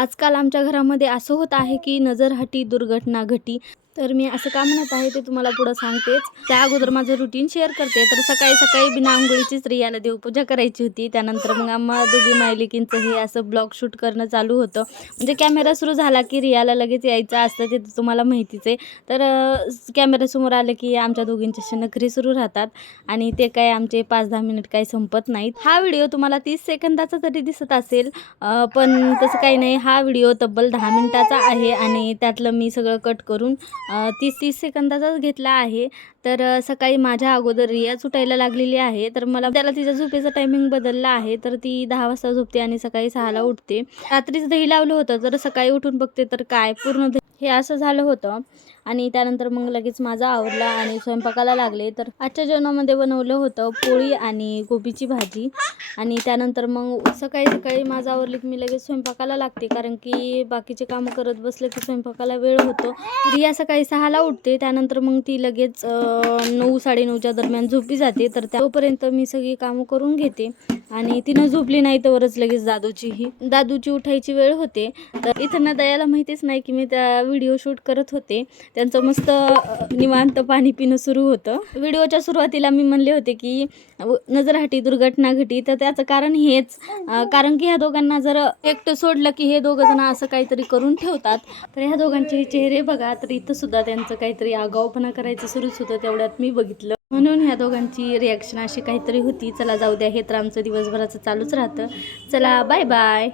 आजकाल आमच्या घरामध्ये असं होत आहे की नजरहटी दुर्घटना घटी. तर मी असं का म्हणत आहे ते तुम्हाला पुढं सांगतेच. त्या अगोदर माझं रुटीन शेअर करते. तर सकाळी सकाळी बिना अंघोळीचीच रियाला देवपूजा करायची होती. त्यानंतर मग आम्हा दोघी मायलेकींचं हे असं ब्लॉग शूट करणं चालू होतं. म्हणजे कॅमेरा सुरू झाला की रियाला लगेच यायचं असतं, ते तुम्हाला माहितीच आहे. तर कॅमेऱ्यासमोर आलं की आमच्या दोघींच्या नखरी सुरू राहतात आणि ते काय आमचे 5-10 मिनिट काही संपत नाहीत. हा व्हिडिओ तुम्हाला 30 सेकंदाचा तरी दिसत असेल, पण तसं काही नाही. हा व्हिडिओ तब्बल 10 मिनिटाचा आहे आणि त्यातलं मी सगळं कट करून 30-30 सेकंदाचाच घेतला आहे. तर सकाळी माझ्या अगोदर रिया उठायला लागलेली आहे. तर मला त्याला तिचा झोपेचा टायमिंग बदलला आहे. तर ती 10 वाजता झोपते आणि सकाळी 6ला उठते. रात्रीच दही लावलं होतं, तर सकाळी उठून बघते तर काय पूर्ण हे असं झालं होतं. आणि त्यानंतर मग लगेच माझा आवरला आणि स्वयंपाकाला लागले. तर आजच्या जेवणामध्ये बनवलं होतं पोळी आणि गोबीची भाजी. आणि त्यानंतर मग सकाळी सकाळी माझं आवरलं की मी लगेच स्वयंपाकाला लागते, कारण की बाकीचे कामं करत बसलं की स्वयंपाकाला वेळ होतो. रिया सकाळी 6ला उठते. त्यानंतर मग ती लगेच 9-9:30च्या दरम्यान झोपी जाते. तर तोपर्यंत मी सगळी कामं करून घेते आणि तिनं झोपली नाही तोवरच लगेच दादूची उठायची वेळ होते. तर इथं ना दयाला माहितीच नाही की मी त्या व्हिडिओ शूट करत होते. त्यांचं मस्त निवांत पाणी पिणं सुरू होतं. व्हिडिओच्या सुरुवातीला मी म्हणले होते की नजरहटी दुर्घटना घटी. तर त्याचं कारण हेच, कारण की ह्या दोघांना जर एकटं सोडलं की हे दोघं जण असं काहीतरी करून ठेवतात. तर ह्या दोघांचे चेहरे बघा, तर इथं सुद्धा त्यांचं काहीतरी आगाऊपणा करायचं सुरूच होतं. तेवढ्यात मी बघितलं, म्हणून ह्या दोघांची रिॲक्शन अशी काहीतरी होती. चला जाऊ द्या, हे तर आमचं दिवसभराचं चालूच राहतं. चला बाय बाय.